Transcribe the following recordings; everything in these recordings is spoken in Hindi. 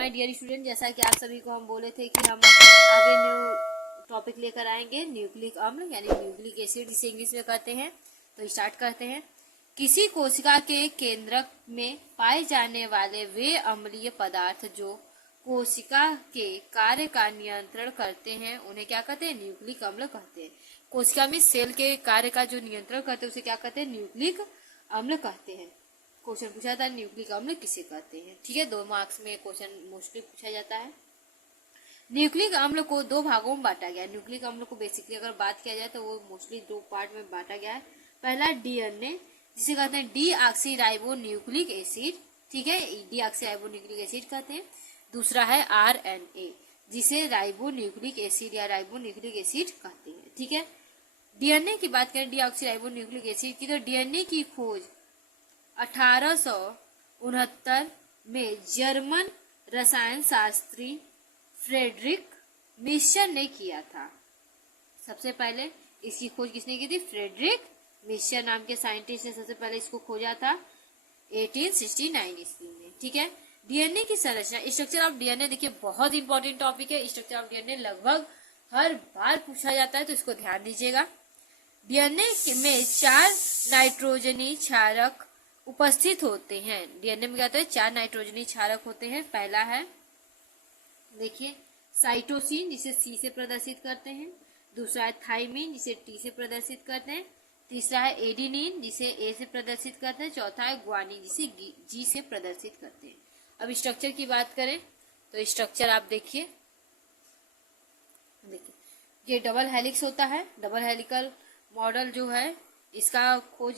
माय डियर स्टूडेंट, जैसा कि आप सभी को हम बोले थे कि हम आगे न्यू टॉपिक लेकर आएंगे, न्यूक्लिक अम्ल यानी न्यूक्लिक एसिड, जिसे इंग्लिश में कहते हैं। तो स्टार्ट करते हैं। किसी कोशिका के केंद्रक में पाए जाने वाले वे अम्लीय पदार्थ जो कोशिका के कार्य का नियंत्रण करते हैं उन्हें क्या कहते हैं? न्यूक्लिक अम्ल कहते हैं। कोशिका में सेल के कार्य का जो नियंत्रण करते हैं उसे क्या कहते हैं? न्यूक्लिक अम्ल कहते हैं। क्वेश्चन पूछा था न्यूक्लिक अम्ल किसे कहते हैं। ठीक है, 2 मार्क्स में क्वेश्चन मोस्टली पूछा जाता है। न्यूक्लिक अम्ल को 2 भागों में बांटा गया है। न्यूक्लिक अम्ल को बेसिकली अगर बात किया जाए तो वो मोस्टली 2 पार्ट में बांटा गया है। पहला डीएनए, जिसे कहते हैं डीऑक्सीराइबोन्यूक्लिक एसिड। ठीक है, डीऑक्सीराइबोन्यूक्लिक एसिड कहते हैं। दूसरा है आरएनए, जिसे राइबोन्यूक्लिक एसिड या राइबोन्यूक्लिक एसिड कहते हैं। ठीक है, डीएनए की बात करें, डीऑक्सीराइबोन्यूक्लिक एसिड की, तो डीएनए की खोज 1869 में जर्मन रसायन शास्त्री फ्रेडरिक मिशर ने किया था। सबसे पहले इसकी खोज किसने की थी? फ्रेडरिक मिशर नाम के साइंटिस्ट ने सबसे पहले इसको खोजा था 1869 ईस्वी में। ठीक है, डीएनए की संरचना, स्ट्रक्चर ऑफ डीएनए, देखिए बहुत इंपॉर्टेंट टॉपिक है। स्ट्रक्चर ऑफ डीएनए लगभग हर बार पूछा जाता है, तो इसको ध्यान दीजिएगा। डीएनए में 4 नाइट्रोजनी क्षारक उपस्थित होते हैं। डीएनए में क्या होता है? 4 नाइट्रोजनी क्षारक होते हैं। पहला है, देखिए, साइटोसिन, जिसे सी से प्रदर्शित करते हैं। दूसरा है थाइमिन, जिसे टी से प्रदर्शित करते हैं। तीसरा है एडिनिन, जिसे ए से प्रदर्शित करते हैं। चौथा है ग्वानिन, जिसे जी से प्रदर्शित करते हैं। अब स्ट्रक्चर की बात करें तो स्ट्रक्चर आप देखिए, ये डबल हेलिक्स होता है। डबल हेलिकल मॉडल जो है, इसका खोज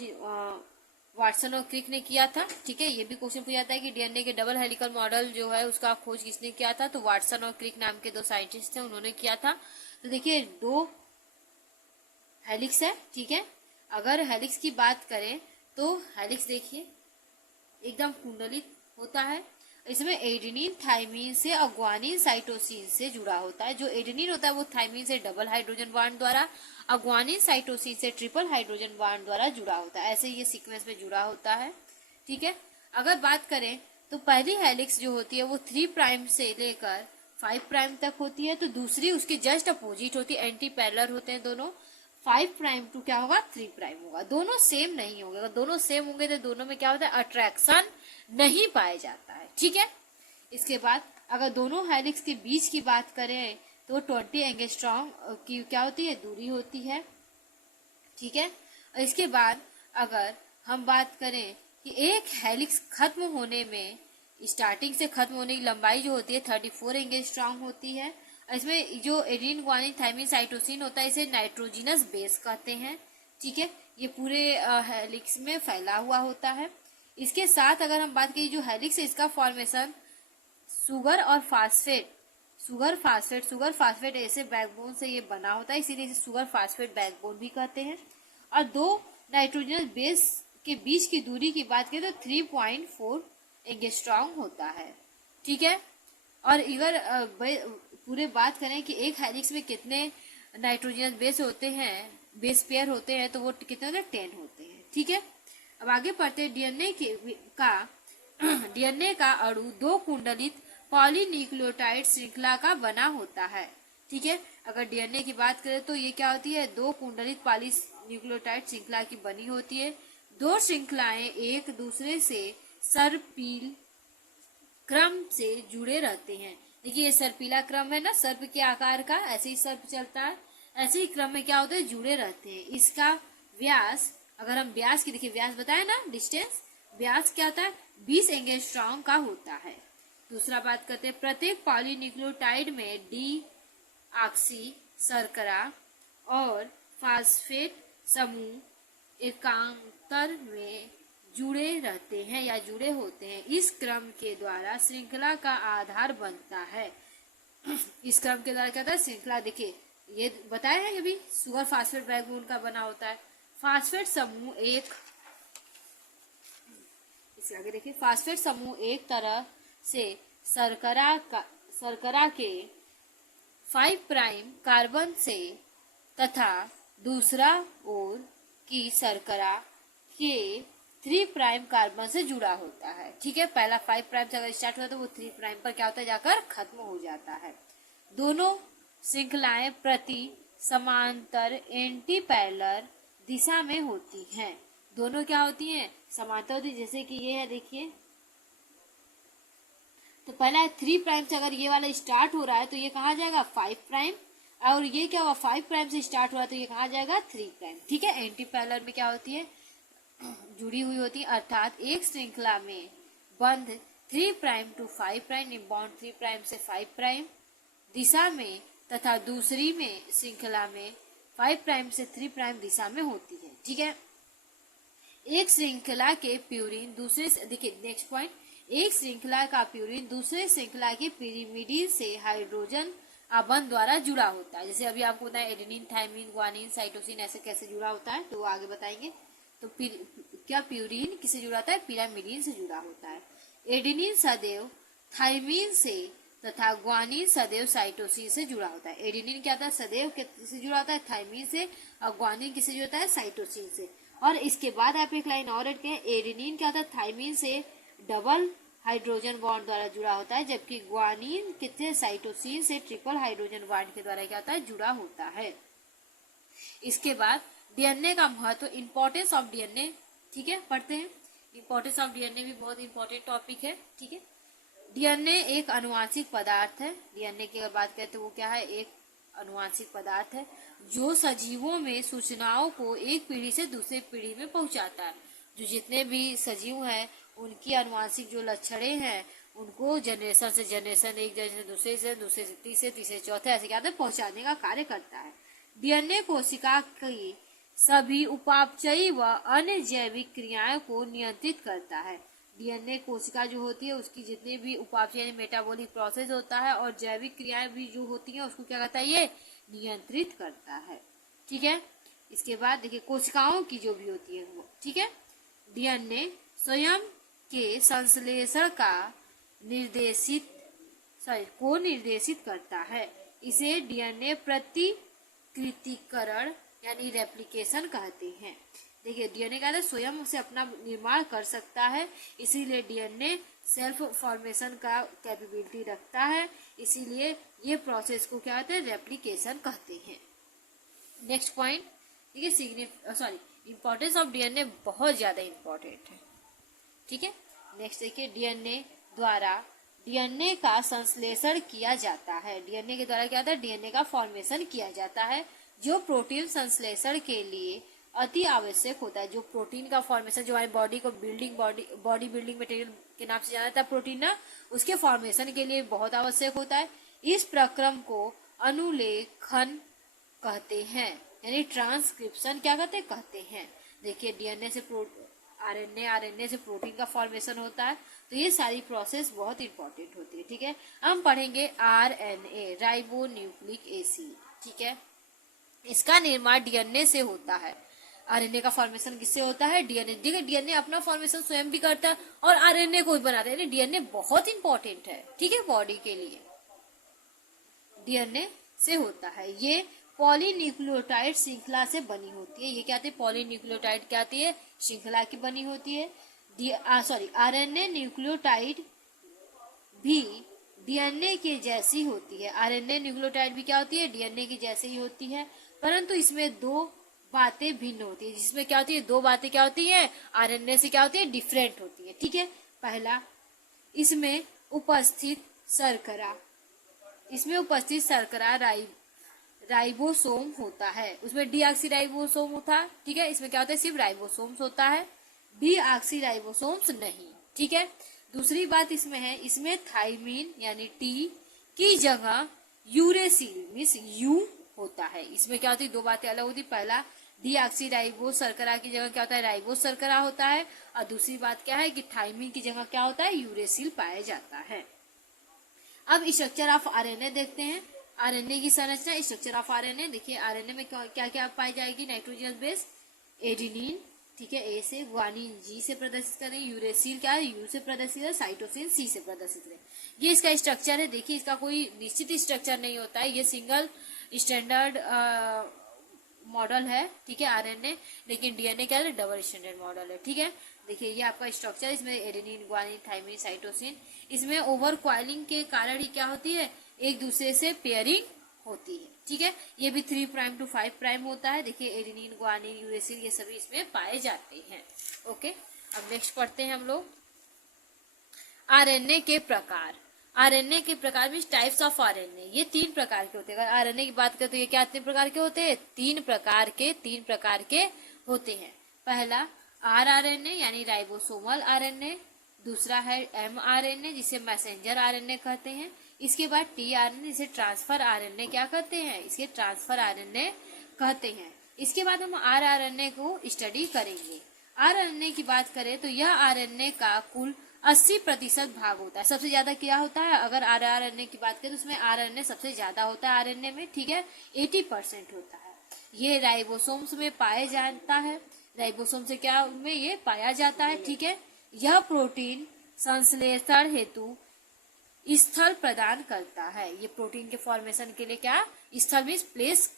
वाटसन और क्रिक ने किया था। ठीक है, ये भी क्वेश्चन पूछा जाता है कि डीएनए के डबल हेलिकल मॉडल जो है उसका खोज किसने किया था? तो वाटसन और क्रिक नाम के 2 साइंटिस्ट थे, उन्होंने किया था। तो देखिए 2 हेलिक्स है। ठीक है, अगर हेलिक्स की बात करें तो हेलिक्स देखिए एकदम कुंडलित होता है। इसमें एडेनिन थाइमिन से और ग्वानिन साइटोसिन से जुड़ा होता है। जो एडेनिन होता है वो थाइमिन से डबल हाइड्रोजन बॉन्ड द्वारा और ग्वानिन साइटोसिन से ट्रिपल हाइड्रोजन बॉन्ड द्वारा जुड़ा होता है। ऐसे ये सीक्वेंस में जुड़ा होता है। ठीक है, अगर बात करें तो पहली हेलिक्स जो होती है वो 3 प्राइम से लेकर 5 प्राइम तक होती है, तो दूसरी उसके जस्ट अपोजिट होती है, एंटी पैरेलल होते हैं दोनों। 5 प्राइम टू क्या होगा? 3 प्राइम होगा। दोनों सेम नहीं होंगे। अगर दोनों सेम होंगे तो दोनों में क्या होता है? अट्रैक्शन नहीं पाया जाता है। ठीक है, इसके बाद अगर दोनों हेलिक्स के बीच की बात करें तो 20 एंगस्ट्रॉम की क्या होती है? दूरी होती है। ठीक है, और इसके बाद अगर हम बात करें कि एक हेलिक्स खत्म होने में, स्टार्टिंग से खत्म होने की लंबाई जो होती है 34 एंगस्ट्रॉम होती है। इसमें जो एडेनिन ग्वानिन थाइमिन साइटोसिन होता है इसे नाइट्रोजिनस बेस कहते हैं। ठीक है, ये पूरे हेलिक्स में फैला हुआ होता है। इसके साथ अगर हम बात करें, जो हेलिक्स है इसका फॉर्मेशन सुगर और फास्फेट, सुगर फास्फेट ऐसे बैकबोन से ये बना होता है, इसीलिए इसे सुगर फास्फेट बैकबोन भी कहते हैं। और 2 नाइट्रोजनस बेस के बीच की दूरी की बात करें तो 3.4 एंगस्ट्रॉम होता है। ठीक है, और अगर पूरे बात करें कि एक हेलिक्स में कितने नाइट्रोजनस बेस होते हैं, बेस पेयर होते हैं, तो वो कितने होते हैं? 10 होते हैं। ठीक है, अब आगे पढ़ते हैं। डीएनए का अणु 2 कुंडलित पॉलीन्यूक्लियोटाइड श्रृंखला का बना होता है। ठीक है, अगर डीएनए की बात करें तो ये क्या होती है? 2 कुंडलित पॉलीन्यूक्लियोटाइड श्रृंखला की बनी होती है। 2 श्रृंखलाएं एक दूसरे से सर्पिल क्रम से जुड़े रहते हैं। देखिए ये सर्पिला क्रम है ना, सर्प के आकार का, ऐसे ही सर्प चलता है, ऐसे ही क्रम में क्या होता है? जुड़े रहते हैं। इसका व्यास, अगर हम व्यास की देखिए, व्यास बताया ना, डिस्टेंस, व्यास क्या होता है? 20 एंगस्ट्रॉम का होता है। दूसरा बात करते हैं, प्रत्येक पॉलीन्यूक्लियोटाइड में डीऑक्सी शर्करा और फास्फेट समूह एकांतर में जुड़े रहते हैं या जुड़े होते हैं। इस क्रम के द्वारा श्रृंखला का आधार बनता है। इस क्रम के द्वारा क्या होता है? श्रृंखला, देखिए ये बताया है, ये भी सुगर फास्फेट बैकबोन का बना होता है। फास्फेट समूह एक, इसके आगे देखिए, फास्फेट समूह एक तरह से शर्करा के 5 प्राइम कार्बन से तथा दूसरा ओर की शर्करा के 3 प्राइम कार्बन से जुड़ा होता है। ठीक है, पहला 5 प्राइम से अगर स्टार्ट हुआ तो वो 3 प्राइम पर क्या होता है, जाकर खत्म हो जाता है। दोनों श्रृंखलाएं प्रति समांतर एंटी पैरेलल दिशा में होती हैं। दोनों क्या होती हैं, समांतर होती है। जैसे कि ये है, देखिए, तो पहला 3 प्राइम से अगर ये वाला स्टार्ट हो रहा है तो ये कहा जाएगा 5 प्राइम, और ये क्या हुआ 5 प्राइम से स्टार्ट हुआ तो ये कहा जाएगा 3 प्राइम। ठीक है, एंटी पैरेलल में क्या होती है, जुड़ी हुई होती है, अर्थात एक श्रृंखला में बंध 3 prime to 5 prime bond 3 prime से 5 प्राइम दिशा में तथा दूसरी में श्रृंखला में 5 प्राइम से 3 प्राइम दिशा में होती है। ठीक है, एक श्रृंखला के प्यूरिन दूसरे, देखिए नेक्स्ट पॉइंट, एक श्रृंखला का प्यूरिन दूसरे श्रृंखला के पिरिमिडीन से हाइड्रोजन आबंध द्वारा जुड़ा होता है। जैसे अभी आपको बताया एडेनिन, थाइमिन, ग्वानिन, साइटोसिन ऐसे कैसे जुड़ा होता है, तो वो आगे बताएंगे। तो क्या प्यूरिन किससे जुड़ा होता है, पिरामिडीन से जुड़ा होता है। एडेनिन सदैव थाइमिन से तथा ग्वानिन सदैव साइटोसिन से जुड़ा होता है। एडेनिन क्या था, सदैव किससे जुड़ा होता है, थाइमिन से, और ग्वानिन किससे जुड़ा होता है, साइटोसिन से। और इसके बाद आप एक लाइन और ऐड करें, एडेनिन क्या था, थाइमिन से डबल हाइड्रोजन बॉन्ड द्वारा जुड़ा होता है, जबकि ग्वानिन कितने, साइटोसिन से ट्रिपल हाइड्रोजन बॉन्ड के द्वारा क्या होता है, जुड़ा होता है। इसके बाद डीएनए का महत्व, इंपॉर्टेंस ऑफ डीएनए, ठीक है, पढ़ते हैं। इंपॉर्टेंस ऑफ डीएनए भी बहुत इंपॉर्टेंट टॉपिक है। ठीक है, डीएनए एक अनुवांशिक पदार्थ है। डीएनए की अगर बात करें तो वो क्या है, एक अनुवांशिक पदार्थ है जो सजीवों में सूचनाओं को एक पीढ़ी से दूसरे पीढ़ी में पहुंचाता है। जो जितने भी सजीव हैं उनकी अनुवांशिक जो लक्षणें हैं उनको जनरेशन से जनरेशन, एक जनरेशन से दूसरे से तीसरे चौथे ऐसे क्या पहुंचाने का कार्य करता है। डीएनए कोशिका की सभी उपापचयी व अन्य जैविक क्रियाओं को नियंत्रित करता है। डीएनए कोशिका जो होती है उसकी जितने भी उपापचय मेटाबॉलिक प्रोसेस होता है और जैविक क्रियाएं भी जो होती हैं उसको क्या करता है, ये नियंत्रित करता है। ठीक है, इसके बाद देखिए कोशिकाओं की जो भी होती है वो, ठीक है, डीएनए स्वयं के संश्लेषण को निर्देशित करता है। इसे डीएनए प्रतिकृतिकरण यानी रेप्लिकेशन कहते हैं। देखिए डीएनए क्या है, स्वयं से अपना निर्माण कर सकता है, इसीलिए डीएनए सेल्फ फॉर्मेशन का कैपेबिलिटी रखता है, इसीलिए ये प्रोसेस को क्या कहते हैं, रेप्लिकेशन कहते हैं। नेक्स्ट पॉइंट, देखिए इंपॉर्टेंस ऑफ डीएनए बहुत ज्यादा इंपॉर्टेंट है। ठीक है, नेक्स्ट देखिए, डीएनए का संश्लेषण किया जाता है। डीएनए के द्वारा क्या होता है, डीएनए का फॉर्मेशन किया जाता है, जो प्रोटीन संश्लेषण के लिए अति आवश्यक होता है। जो प्रोटीन का फॉर्मेशन, जो हमारी बॉडी को बॉडी बिल्डिंग मटेरियल के नाम से जाना जाता है प्रोटीन ना, उसके फॉर्मेशन के लिए बहुत आवश्यक होता है। इस प्रक्रम को अनुलेखन कहते हैं, यानी ट्रांसक्रिप्शन क्या कहते हैं। देखिए डीएनए से आरएनए से प्रोटीन का फॉर्मेशन होता है, तो ये सारी प्रोसेस बहुत इंपॉर्टेंट होती है। ठीक है, हम पढ़ेंगे आरएनए, राइबो न्यूक्लिक एसिड। ठीक है, इसका निर्माण डीएनए से होता है। आरएनए का फॉर्मेशन किससे होता है, डीएनए। ठीक है, डीएनए अपना फॉर्मेशन स्वयं भी करता है और आरएनए को भी बनाता है, यानी डीएनए बहुत इंपॉर्टेंट है। ठीक है, बॉडी के लिए डीएनए से होता है। ये पॉलीन्यूक्लियोटाइड श्रृंखला से बनी होती है। ये क्या आती है, पॉलीन्यूक्लियोटाइड क्या आती है, श्रृंखला की बनी होती है। आरएनए न्यूक्लियोटाइड भी डीएनए के जैसी होती है। आरएनए न्यूक्लियोटाइड भी क्या होती है, डीएनए की जैसे ही होती है, परंतु इसमें दो बातें भिन्न होती है। जिसमें क्या होती है, दो बातें क्या होती है, आरएनए से क्या होती है, डिफरेंट होती है। ठीक है, पहला, इसमें उपस्थित शर्करा राइबोसोम होता है। उसमें डीऑक्सीराइबोसोम होता है। ठीक है, इसमें क्या होता है, सिर्फ राइबोसोम्स होता है, डीऑक्सीराइबोसोम्स नहीं। ठीक है, दूसरी बात इसमें है, इसमें थाइमिन यानी टी की जगह यूरेसिल मीन्स यू होता है। इसमें क्या होती है, दो बातें अलग होती है। पहला, डीऑक्सीराइबोस शर्करा की जगह क्या होता है, राइबोस शर्करा होता है, और दूसरी बात क्या है कि थाइमिन की जगह क्या होता है, यूरेसिल पाया जाता है। अब स्ट्रक्चर ऑफ आरएनए देखते हैं। आरएनए की संरचना, स्ट्रक्चर ऑफ आरएनए। देखिए आरएनए में क्या क्या पाई जाएगी, नाइट्रोजन बेस, एडेनिन, ठीक है, ए से, ग्वानिन जी से प्रदर्शित करें, यूरेसिल क्या है, यू से प्रदर्शित है, साइटोसिन सी से प्रदर्शित है। ये इसका स्ट्रक्चर है। देखिए इसका कोई निश्चित स्ट्रक्चर नहीं होता है, ये सिंगल स्टैंडर्ड मॉडल है। ठीक है, आरएनए, लेकिन डीएनए क्या है, डबल स्टैंडर्ड मॉडल है। ठीक है, देखिए ये आपका स्ट्रक्चर, इसमें एडेनिन, ग्वानिन, थाइमिन, साइटोसिन, इसमें ओवर क्वाइलिंग के कारण ही क्या होती है, एक दूसरे से पेयरिंग होती है। ठीक है, ये भी 3' to 5' होता है। देखिए एडेनिन, ग्वानिन, यूरेसिल ये सभी इसमें पाए जाते हैं। ओके, अब नेक्स्ट पढ़ते हैं हम लोग आरएनए के प्रकार। आरएनए के प्रकार मीन्स टाइप्स ऑफ आरएनए, ये 3 प्रकार के होते हैं। अगर आरएनए की बात करें तो ये क्या 3 प्रकार के होते हैं, 3 प्रकार के होते हैं। पहला आरएनए यानी राइबोसोमल आरएनए, दूसरा है mRNA जिसे मैसेंजर आरएनए कहते हैं, इसके बाद tRNA जिसे ट्रांसफर आरएनए क्या कहते हैं, इसके ट्रांसफर आरएनए कहते हैं। इसके बाद हम rRNA को स्टडी करेंगे। rRNA की बात करें तो यह आरएनए का कुल 80% भाग होता है। सबसे ज्यादा क्या होता है, अगर rRNA की बात करें तो उसमें rNA सबसे ज्यादा होता है आरएनए में। ठीक है, 80% होता है। ये राइबोसोम्स में पाया जाता है, राइबोसोम से क्या में ये पाया जाता है। ठीक है, यह प्रोटीन संश्लेषण हेतु स्थल प्रदान करता है। ये प्रोटीन के फॉर्मेशन के लिए क्या स्थल मीन्स प्लेस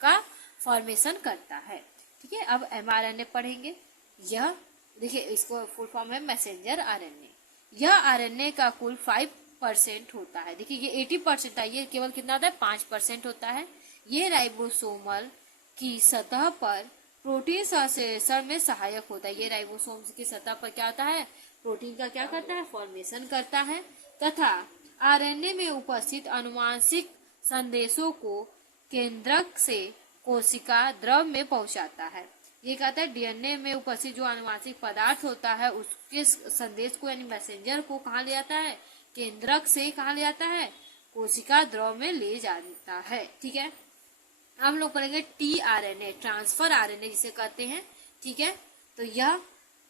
का फॉर्मेशन करता है। ठीक है, अब mRNA पढ़ेंगे। यह देखिए इसको फुल फॉर्म है मैसेंजर आरएनए। यह आरएनए का कुल 5% होता है। देखिए ये 80% है, ये केवल कितना होता है 5% होता है। ये राइबोसोमल की सतह पर प्रोटीन संश्लेषण में सहायक होता है। ये राइबोसोम की सतह पर क्या होता है, प्रोटीन का क्या करता है, फॉर्मेशन करता है, तथा आरएनए में उपस्थित आनुवांशिक संदेशों को केंद्रक से कोशिका द्रव में पहुंचाता है। ये कहता है डीएनए में उपस्थित जो आनुवांशिक पदार्थ होता है उसके संदेश को यानी मैसेंजर को कहाँ ले आता है, केंद्रक से कहाँ ले आता है, कोशिका द्रव में ले जाता है। ठीक है, हम लोग पढ़ेंगे tRNA ट्रांसफर आरएनए जिसे कहते हैं। ठीक है, तो यह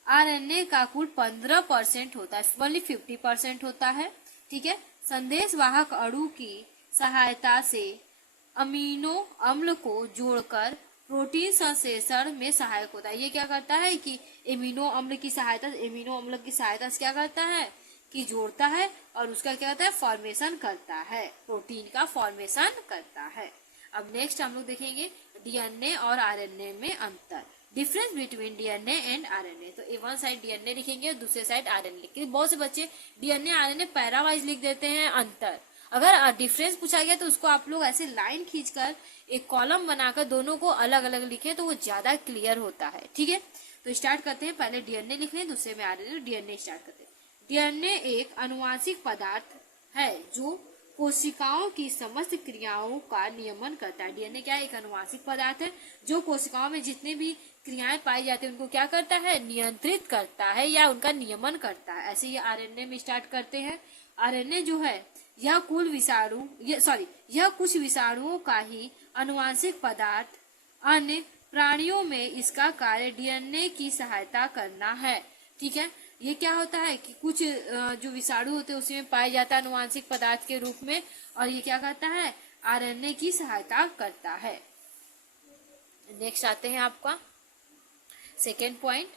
आरएनए का कुल 15% होता है, ओनली 50% होता है। ठीक है, संदेश वाहक अणु की सहायता से अमीनो अम्ल को जोड़कर प्रोटीन संश्लेषण में सहायक होता है। ये क्या करता है कि एमिनो अम्ल की सहायता से क्या करता है कि जोड़ता है और उसका क्या करता है, फॉर्मेशन करता है, प्रोटीन का फॉर्मेशन करता है। अब नेक्स्ट हम लोग देखेंगे डीएनए और आरएनए में अंतर, difference between DNA and RNA. तो वन साइड डीएनए लिखेंगे और दूसरे साइड आरएनए लिखेंगे। बहुत से बच्चे डीएनए आरएनए पैरावाइज लिख देते हैं अंतर। अगर डिफरेंस पूछा गया तो उसको आप लोग ऐसे लाइन खींचकर एक कॉलम बनाकर दोनों को अलग अलग लिखें तो वो ज्यादा क्लियर होता है। ठीक है, तो स्टार्ट करते हैं। पहले डीएनए लिख लें, दूसरे में आरएनए। डीएनए स्टार्ट करते हैं। डीएनए एक आनुवांशिक पदार्थ है जो कोशिकाओं की समस्त क्रियाओं का नियमन करता है। डीएनए क्या है, एक आनुवांशिक पदार्थ है जो कोशिकाओं में जितने भी क्रियाएं पाई जाती है उनको क्या करता है, नियंत्रित करता है या उनका नियमन करता है। ऐसे ही आरएनए में स्टार्ट करते हैं। आरएनए जो है यह कुछ विषाणुओं का ही आनुवांशिक पदार्थ, अन्य प्राणियों में इसका कार्य डीएनए की सहायता करना है। ठीक है, ये क्या होता है कि कुछ जो विषाणु होते हैं उसमें पाया जाता है आनुवांशिक पदार्थ के रूप में, और ये क्या करता है, आरएनए की सहायता करता है। नेक्स्ट आते हैं आपका सेकेंड पॉइंट,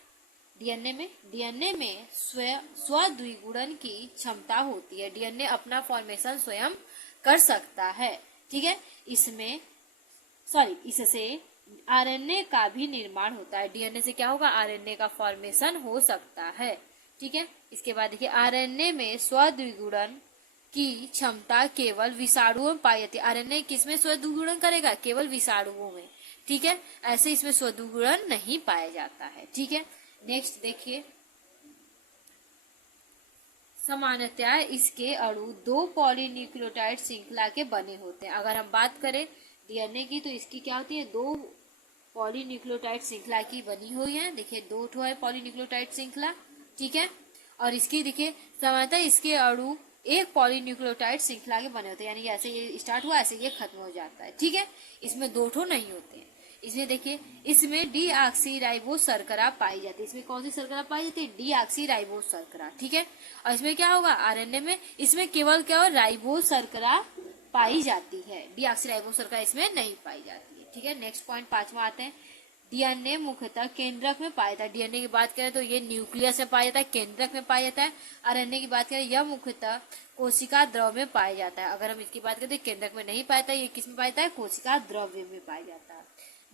डीएनए में स्वद्विगुणन की क्षमता होती है। डीएनए अपना फॉर्मेशन स्वयं कर सकता है। ठीक है, इससे आरएनए का भी निर्माण होता है। डीएनए से क्या होगा, आरएनए का फॉर्मेशन हो सकता है। ठीक है, इसके बाद देखिए आरएनए में स्वद्विगुणन की क्षमता केवल विषाणुओं में पाई जाती है। आरएनए किसमें स्वद्विगुणन करेगा, केवल विषाणुओं में। ठीक है, ऐसे इसमें स्वद्विगुणन नहीं पाया जाता है। ठीक है, नेक्स्ट देखिए, सामान्यतः इसके अणु 2 पॉलीन्यूक्लियोटाइड श्रृंखला के बने होते हैं। अगर हम बात करें डीएनए की तो इसकी क्या होती है, 2 पॉलीन्यूक्लियोटाइड श्रृंखला की बनी हुई है। देखिए 2 ठो है पॉलीन्यूक्लियोटाइड श्रृंखला। ठीक है, और इसकी देखिए सामान्यतः इसके अणु 1 पॉलीन्यूक्लियोटाइड श्रृंखला के बने होते हैं, यानी ऐसे ये स्टार्ट हुआ ऐसे ये खत्म हो जाता है। ठीक है, इसमें 2 ठो नहीं होते हैं। इसमें देखिए इसमें डीऑक्सीराइबोस शर्करा पाई जाती है। इसमें कौन सी शर्करा पाई जाती है, डीऑक्सीराइबोस शर्करा। ठीक है, और इसमें क्या होगा, आरएनए में इसमें केवल राइबोस शर्करा पाई जाती है, डीऑक्सीराइबोस शर्करा इसमें नहीं पाई जाती है। ठीक है, नेक्स्ट पॉइंट 5वां आते हैं। डीएनए मुख्यतः केंद्रक में पाया जाता है। डीएनए की बात करें तो ये न्यूक्लियस में पाया जाता है, केंद्रक में पाया जाता है। आरएनए की बात करें यह मुख्यतः कोशिका द्रव में पाया जाता है। अगर हम इसकी बात करें तो केंद्रक में नहीं पाया जाता है, ये किस में पाया जाता है, कोशिका द्रव्य में पाया जाता है।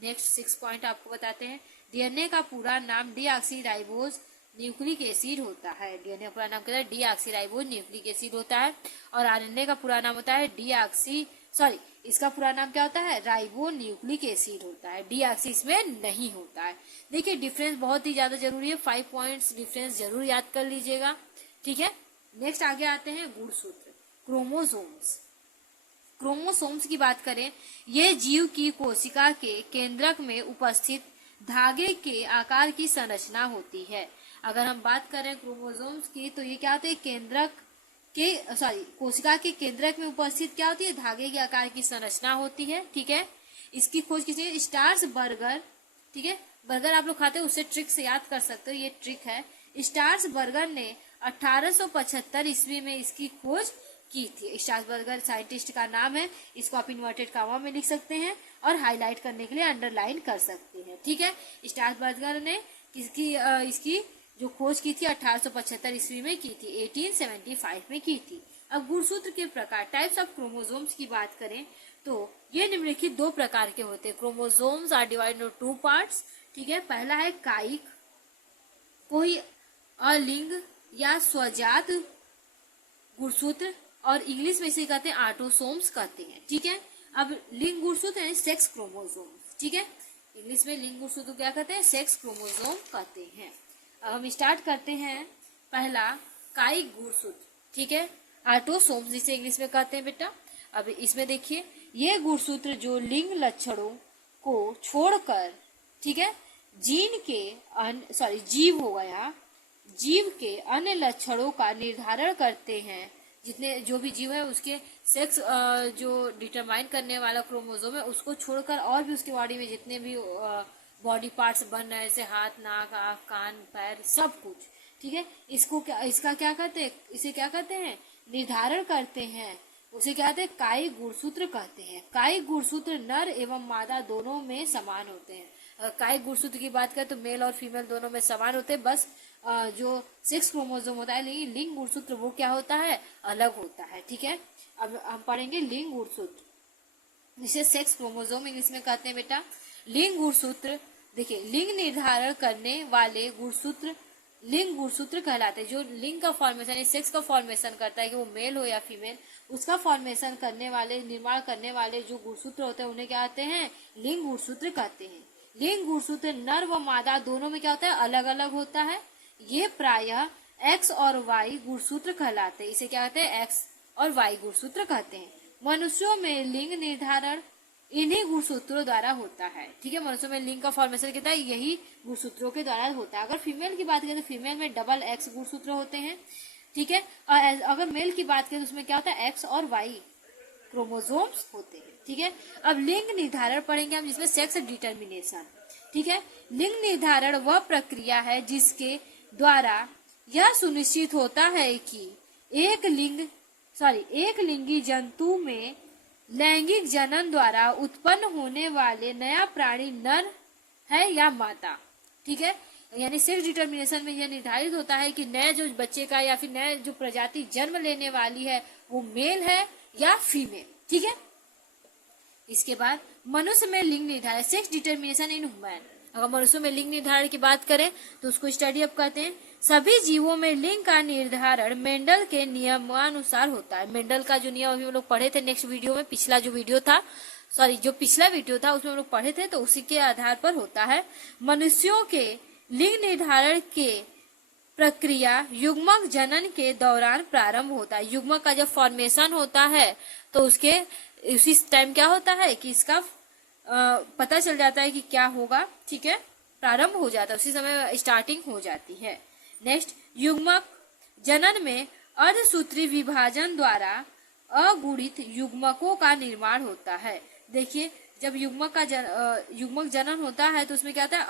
नेक्स्ट 6 पॉइंट आपको बताते हैं। डीएनए का पूरा नाम डीऑक्सीराइबोस न्यूक्लिक एसिड होता है। डीएनए का पूरा नाम क्या है? डीऑक्सीराइबोज न्यूक्लिक एसिड होता है। और आरएनए का पूरा नाम होता है इसका पूरा नाम क्या होता है? राइबो न्यूक्लिक एसिड होता है। डीऑक्सी इसमें नहीं होता है। देखिए डिफरेंस बहुत ही ज्यादा जरूरी है, 5 पॉइंट्स डिफरेंस जरूर याद कर लीजिएगा, ठीक है। नेक्स्ट आगे आते हैं गुणसूत्र, क्रोमोसोम्स। क्रोमोसोम्स की बात करें, ये जीव की कोशिका के केंद्रक में उपस्थित धागे के आकार की संरचना होती है। अगर हम बात करें क्रोमोसोम्स की, तो ये क्या होते हैं? कोशिका के केंद्रक में उपस्थित क्या होती है? धागे के आकार की संरचना होती है, ठीक है। इसकी खोज किसी स्टार्स बर्गर, ठीक है, बर्गर आप लोग खाते हैं, उससे ट्रिक से याद कर सकते हो, ये ट्रिक है। स्टार्स बर्गर ने 1875 ईस्वी में इसकी खोज की थी। स्टार्स बर्गर साइंटिस्ट का नाम है, इसको आप इन्वर्टेड कामा में लिख सकते हैं और हाईलाइट करने के लिए अंडरलाइन कर सकते हैं, ठीक है। स्टार्स बर्गर ने इसकी जो खोज की थी 1875 ईस्वी में की थी, 1875 में की थी। अब गुणसूत्र के प्रकार, टाइप्स ऑफ क्रोमोसोम्स की बात करें तो ये निम्नलिखित 2 प्रकार के होते हैं। Chromosomes are divided into 2 parts, ठीक है। पहला है कायिक, कोई अलिंग या स्वजात गुणसूत्र, और इंग्लिश में इसे कहते हैं ऑटोसोम्स कहते हैं, ठीक है। अब लिंग गुणसूत्र यानी सेक्स क्रोमोसोम, ठीक है। इंग्लिश में लिंग गुणसूत्र क्या कहते हैं? सेक्स क्रोमोसोम कहते हैं। अब हम स्टार्ट करते हैं पहला कायिक गुणसूत्र, ठीक है, ऑटोसोम्स जिसे इंग्लिश में कहते हैं बेटा। अब इसमें देखिए, ये गुणसूत्र जो लिंग लक्षणों को छोड़कर, ठीक है, जीव होगा यहाँ, जीव के अन्य लक्षणों का निर्धारण करते हैं। जितने जो भी जीव है उसके सेक्स जो डिटरमाइन करने वाला क्रोमोसोम है उसको छोड़कर और भी उसके बॉडी में जितने भी बॉडी पार्ट्स बन रहे हैं, जैसे हाथ, नाक, आँख, कान, पैर, सब कुछ, ठीक है, इसका क्या कहते हैं? इसे क्या कहते हैं? निर्धारण करते हैं, उसे क्या कहते हैं? कायिक गुणसूत्र कहते हैं। कायिक गुणसूत्र नर एवं मादा दोनों में समान होते हैं। कायिक गुणसूत्र की बात करें तो मेल और फीमेल दोनों में समान होते हैं, बस जो सेक्स क्रोमोसोम होता है, लेकिन लिंग गुणसूत्र वो क्या होता है? अलग होता है, ठीक है। अब हम पढ़ेंगे लिंग गुणसूत्र, जिसे सेक्स क्रोमोसोम इंग्लिश में कहते हैं बेटा। लिंग गुणसूत्र, देखिए, लिंग निर्धारण करने वाले गुणसूत्र लिंग गुणसूत्र कहलाते हैं। जो लिंग का फॉर्मेशन, सेक्स का फॉर्मेशन करता है कि वो मेल हो या फीमेल, उसका फॉर्मेशन करने वाले, निर्माण करने वाले जो गुणसूत्र होते हैं उन्हें क्या कहते हैं? लिंग गुणसूत्र कहते हैं। लिंग गुणसूत्र नर व मादा दोनों में क्या होता है? अलग अलग होता है। ये प्रायः एक्स और वाई गुणसूत्र कहलाते हैं। इसे क्या कहते हैं? एक्स और वाई गुणसूत्र कहते हैं। मनुष्यों में लिंग निर्धारण इन्हीं गुणसूत्रों द्वारा होता है, ठीक है। मनुष्यों में लिंग का फॉर्मेशन कितना है? यही गुणसूत्रों के द्वारा होता है। अगर फीमेल की बात करें तो फीमेल में डबल एक्स गुणसूत्र होते हैं, ठीक है। और अगर मेल की बात करें तो उसमें क्या होता है? एक्स और वाई क्रोमोसोम्स होते हैं, ठीक है। अब लिंग निर्धारण पढ़ेंगे हम, जिसमें सेक्स डिटर्मिनेशन, ठीक है। लिंग निर्धारण वह प्रक्रिया है जिसके द्वारा यह सुनिश्चित होता है कि एक लिंगी जंतु में लैंगिक जनन द्वारा उत्पन्न होने वाले नया प्राणी नर है या मादा, ठीक है। यानी सेक्स डिटर्मिनेशन में यह निर्धारित होता है कि नए जो बच्चे का या फिर नए जो प्रजाति जन्म लेने वाली है वो मेल है या फीमेल, ठीक है। इसके बाद मनुष्य में लिंग निर्धारण, सेक्स डिटर्मिनेशन इन ह्यूमन। अगर मनुष्य में लिंग निर्धारण की बात करें तो उसको स्टडी अप कहते हैं। सभी जीवों में लिंग का निर्धारण मेंडल के नियमानुसार होता है। मेंडल का जो नियम अभी हम लोग पढ़े थे नेक्स्ट वीडियो में, पिछला वीडियो था उसमें हम लोग पढ़े थे, तो उसी के आधार पर होता है। मनुष्यों के लिंग निर्धारण के प्रक्रिया युग्मक जनन के दौरान प्रारंभ होता है। युग्मक का जब फॉर्मेशन होता है तो उसी टाइम क्या होता है कि इसका पता चल जाता है कि क्या होगा, ठीक है, प्रारंभ हो जाता है, उसी समय स्टार्टिंग हो जाती है। नेक्स्ट, युग्मक जनन में अर्धसूत्री विभाजन द्वारा अगुणित युग्मकों का निर्माण होता है। देखिए, जब युग्मक जनन होता है तो उसमें क्या होता है?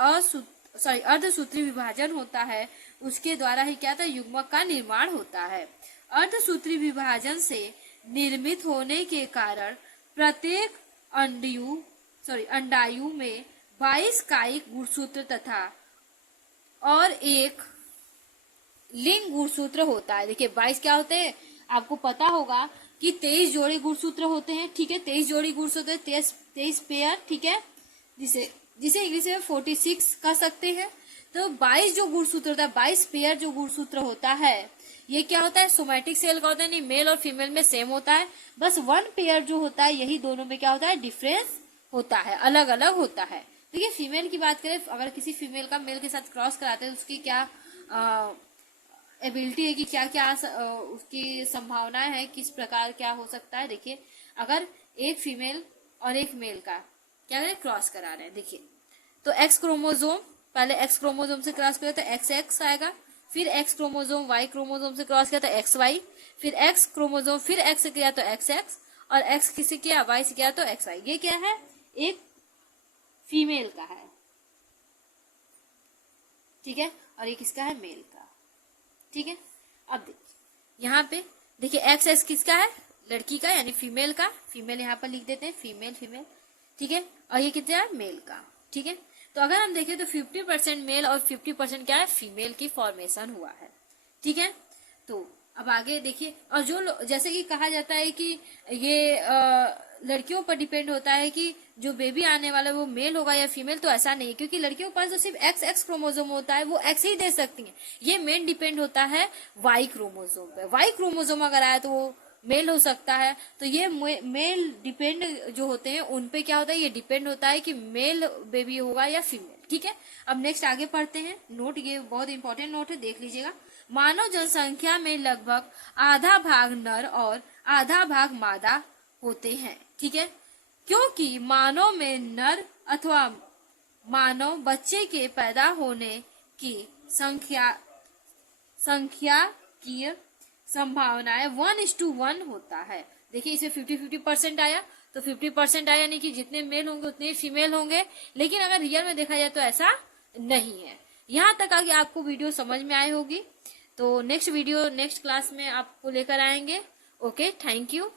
अर्धसूत्री विभाजन होता है, उसके द्वारा ही क्या होता है? युग्मक का निर्माण होता है। अर्धसूत्री विभाजन से निर्मित होने के कारण प्रत्येक अंडायु में 22 कायिक गुणसूत्र तथा और एक लिंग गुणसूत्र होता है। देखिए 22 क्या होते हैं? आपको पता होगा कि 23 जोड़ी गुणसूत्र होते हैं, ठीक है। 23 जोड़ी गुणसूत्र, 23 पेयर, ठीक है, जिसे इंग्लिश में 46 कह सकते हैं। तो 22 जो गुणसूत्र होता है, 22 पेयर जो गुणसूत्र होता है, ये क्या होता है, सोमैटिक सेल का होता है, नहीं मेल और फीमेल में सेम होता है, बस 1 पेयर जो होता है यही दोनों में क्या होता है, डिफरेंस होता है, अलग अलग होता है। देखिए फीमेल की बात करें, अगर किसी फीमेल का मेल के साथ क्रॉस कराते हैं, उसकी क्या एबिलिटी है कि क्या क्या उसकी संभावनाएं है, किस प्रकार क्या हो सकता है। देखिए अगर एक फीमेल और एक मेल का क्या करें, क्रॉस करा रहे हैं, देखिए तो एक्स क्रोमोजोम, पहले एक्स क्रोमोजोम से क्रॉस किया तो एक्स एक्स आएगा, फिर एक्स क्रोमोजोम वाई क्रोमोजोम से क्रॉस किया तो एक्स वाई, फिर एक्स क्रोमोजोम फिर एक्स से किया तो एक्स एक्स, और एक्स किसी किया वाई से किया तो एक्स वाई। ये क्या है, एक फीमेल का है, ठीक है, और ये किसका है, मेल का, ठीक है। अब देखिए यहाँ पे देखिए एक्स एक्स किसका है, लड़की का यानी फीमेल का, फीमेल यहाँ पर लिख देते हैं, फीमेल फीमेल, ठीक है, और ये कितना है, मेल का, ठीक है। तो अगर हम देखें तो 50% मेल और 50% क्या है, फीमेल की फॉर्मेशन हुआ है, ठीक है। तो अब आगे देखिए, और जो जैसे कि कहा जाता है कि ये लड़कियों पर डिपेंड होता है कि जो बेबी आने वाला है वो मेल होगा या फीमेल, तो ऐसा नहीं है, क्योंकि लड़कियों के पास तो सिर्फ एक्स एक्स क्रोमोजोम होता है, वो एक्स ही दे सकती हैं। ये मेन डिपेंड होता है वाई क्रोमोजोम पे, वाई क्रोमोजोम अगर आया तो वो मेल हो सकता है। तो ये मेल डिपेंड जो होते हैं उन पे क्या होता है, ये डिपेंड होता है कि मेल बेबी होगा या फीमेल, ठीक है। अब नेक्स्ट आगे पढ़ते हैं नोट, ये बहुत इंपॉर्टेंट नोट है, देख लीजिएगा। मानव जनसंख्या में लगभग आधा भाग नर और आधा भाग मादा होते हैं, ठीक है, क्योंकि मानव में नर अथवा मानव बच्चे के पैदा होने की संख्याकीय संभावनाएं 1:1 होता है। देखिए इसमें 50-50% आया, तो 50% आया यानी कि जितने मेल होंगे उतने फीमेल होंगे, लेकिन अगर रियल में देखा जाए तो ऐसा नहीं है। यहाँ तक आगे आपको वीडियो समझ में आई होगी, तो नेक्स्ट वीडियो नेक्स्ट क्लास में आपको लेकर आएंगे। Okay, thank you.